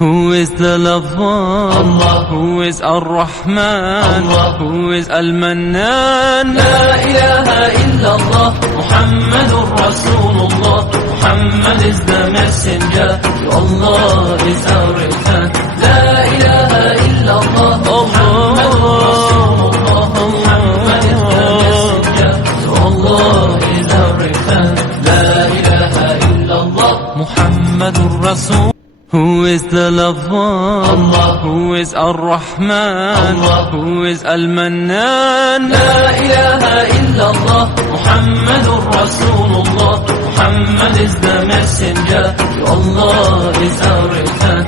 Who is the lover? Allah. Who is Ar-Rahman? Allah. Who is Al-Mannan? La ilaha illallah, Muhammadur Rasulullah. Muhammad is the messenger, to Allah is our return. La ilaha illallah, Muhammadur Rasulullah. Muhammad is the messenger, to Allah is our return. La ilaha illallah, Muhammadur Rasul. Who is the lover? Allah. Who is Ar-Rahman? Allah. Who is Al-Mannan? La ilaha illallah, Muhammadur Rasulullah. Muhammad is the messenger, to Allah is our return.